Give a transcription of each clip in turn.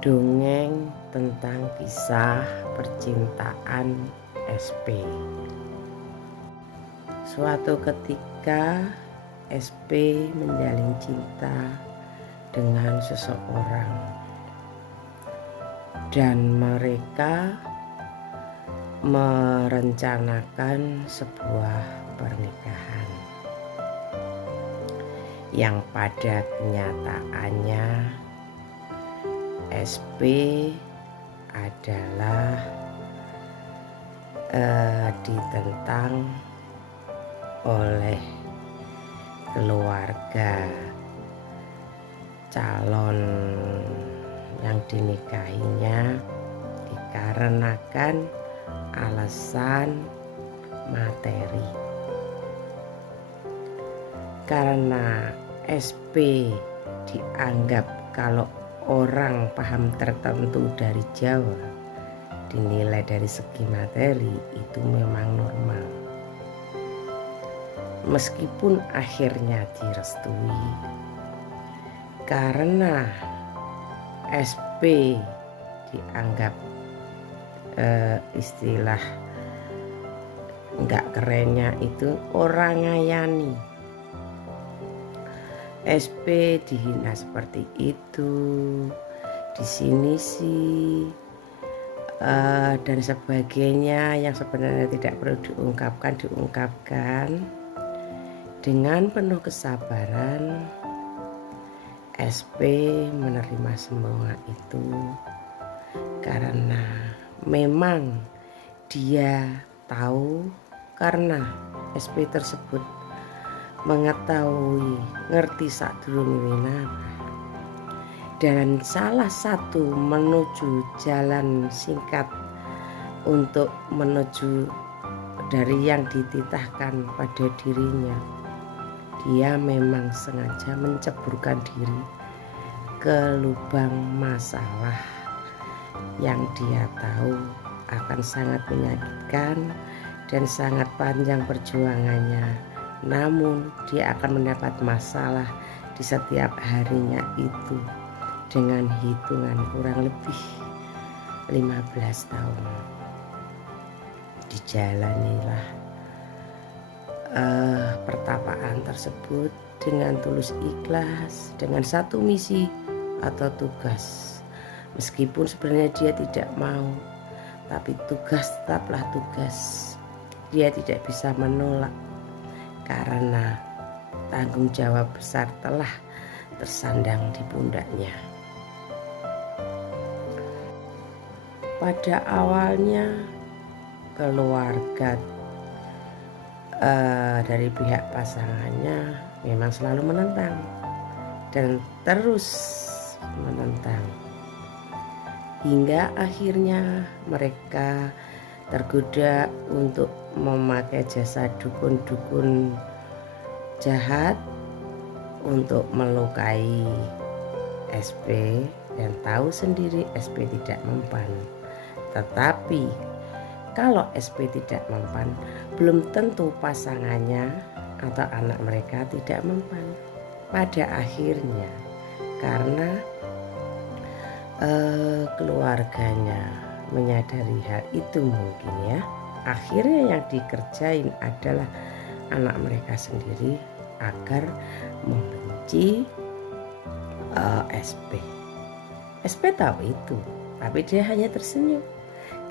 Dongeng tentang kisah percintaan SP. Suatu ketika SP menjalin cinta dengan seseorang dan mereka merencanakan sebuah pernikahan yang pada kenyataannya SP adalah ditentang oleh keluarga calon yang dinikahinya dikarenakan alasan materi. Karena SP dianggap kalau orang paham tertentu dari Jawa dinilai dari segi materi itu memang normal. Meskipun akhirnya direstui karena SP dianggap istilah nggak kerennya itu orang ngayani. SP dihina seperti itu, di sini sih dan sebagainya yang sebenarnya tidak perlu diungkapkan. Dengan penuh kesabaran SP menerima semua itu karena memang dia tahu, karena SP tersebut mengetahui ngerti sadurunge winara, dan salah satu menuju jalan singkat untuk menuju dari yang dititahkan pada dirinya, dia memang sengaja menceburkan diri ke lubang masalah yang dia tahu akan sangat menyakitkan dan sangat panjang perjuangannya. Namun dia akan mendapat masalah di setiap harinya itu dengan hitungan kurang lebih 15 tahun. Dijalanilah pertapaan tersebut dengan tulus ikhlas, dengan satu misi atau tugas. Meskipun sebenarnya dia tidak mau, tapi tugas tetaplah tugas. Dia tidak bisa menolak karena tanggung jawab besar telah tersandang di pundaknya. Pada awalnya keluarga dari pihak pasangannya memang selalu menentang dan terus menentang, hingga akhirnya mereka tergoda untuk memakai jasa dukun-dukun jahat untuk melukai SP, dan tahu sendiri SP tidak mempan. Tetapi kalau SP tidak mempan, belum tentu pasangannya atau anak mereka tidak mempan. Pada akhirnya karena keluarganya menyadari hal itu mungkin ya, akhirnya yang dikerjain adalah anak mereka sendiri agar membenci SP. SP tahu itu, tapi dia hanya tersenyum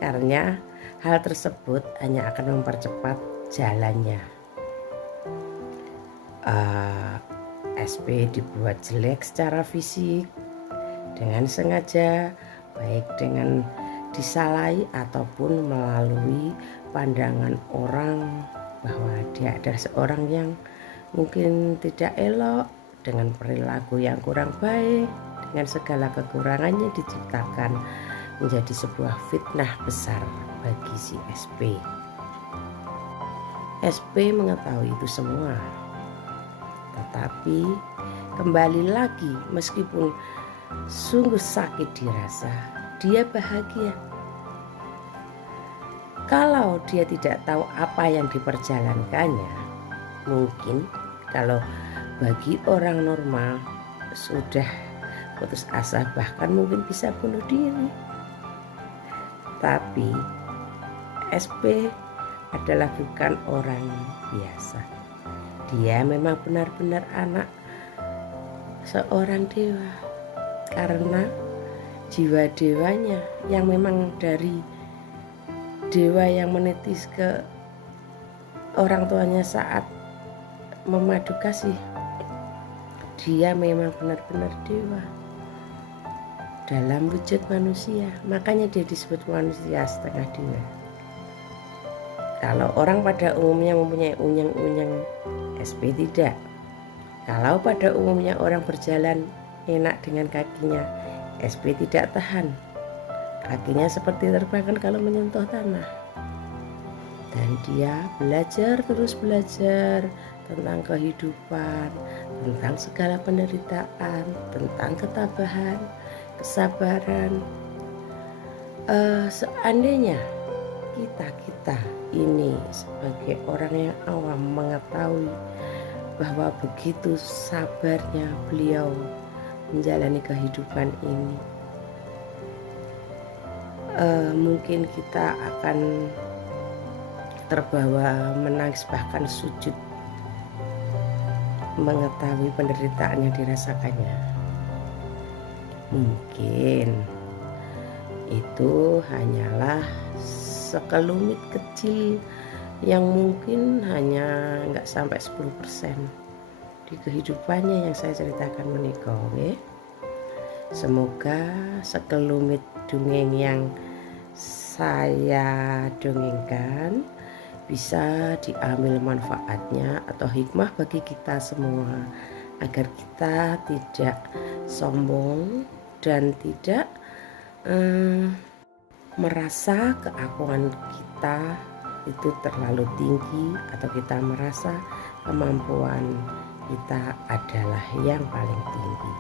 karena hal tersebut hanya akan mempercepat jalannya. SP dibuat jelek secara fisik dengan sengaja, baik dengan disalahi ataupun melalui pandangan orang bahwa dia adalah seorang yang mungkin tidak elok, dengan perilaku yang kurang baik, dengan segala kekurangannya diciptakan menjadi sebuah fitnah besar bagi si SP. SP mengetahui itu semua, tetapi kembali lagi meskipun sungguh sakit dirasa, dia bahagia. Kalau dia tidak tahu apa yang diperjalankannya, mungkin kalau bagi orang normal sudah putus asa, bahkan mungkin bisa bunuh diri. Tapi SP adalah bukan orang biasa. Dia memang benar-benar anak seorang dewa, karena jiwa dewanya yang memang dari dewa yang menitis ke orang tuanya saat memadu kasih. Dia memang benar-benar dewa dalam wujud manusia, makanya dia disebut manusia setengah dewa. Kalau orang pada umumnya mempunyai unyang-unyang, SP tidak. Kalau pada umumnya orang berjalan enak dengan kakinya, SP tidak tahan. Kakinya seperti terbang kalau menyentuh tanah. Dan dia belajar, terus belajar tentang kehidupan, tentang segala penderitaan, tentang ketabahan, kesabaran. Seandainya kita ini sebagai orang yang awam mengetahui bahwa begitu sabarnya beliau menjalani kehidupan ini, mungkin kita akan terbawa menangis, bahkan sujud mengetahui penderitaan yang dirasakannya. Mungkin itu hanyalah sekelumit kecil yang mungkin hanya nggak sampai 10% di kehidupannya yang saya ceritakan menikah. Semoga sekelumit dongeng yang saya dongengkan bisa diambil manfaatnya atau hikmah bagi kita semua, agar kita tidak sombong dan tidak merasa keakuan kita itu terlalu tinggi, atau kita merasa kemampuan kita adalah yang paling tinggi.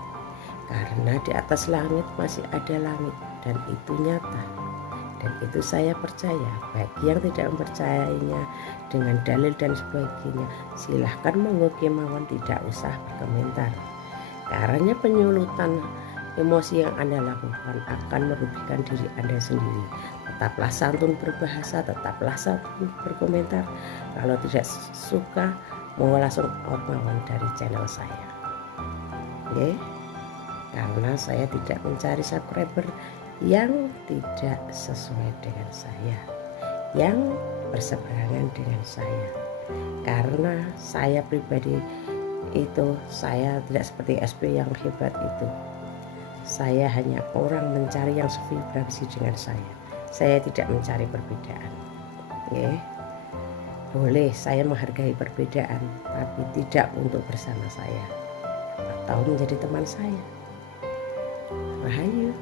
Karena di atas langit masih ada langit, dan itu nyata. Dan itu saya percaya. Bagi yang tidak mempercayainya dengan dalil dan sebagainya, silahkan monggo kemauan, tidak usah berkomentar. Karena penyulutan emosi yang Anda lakukan akan merugikan diri Anda sendiri. Tetaplah santun berbahasa, tetaplah santun berkomentar. Kalau tidak suka, mau langsung out mawon dari channel saya. Oke? Karena saya tidak mencari subscriber yang tidak sesuai dengan saya, yang berseberangan dengan saya. Karena saya pribadi itu, saya tidak seperti SP yang hebat itu. Saya hanya orang mencari yang sevibrasi dengan saya. Saya tidak mencari perbedaan. Boleh saya menghargai perbedaan, tapi tidak untuk bersama saya atau menjadi teman saya. Rahayu.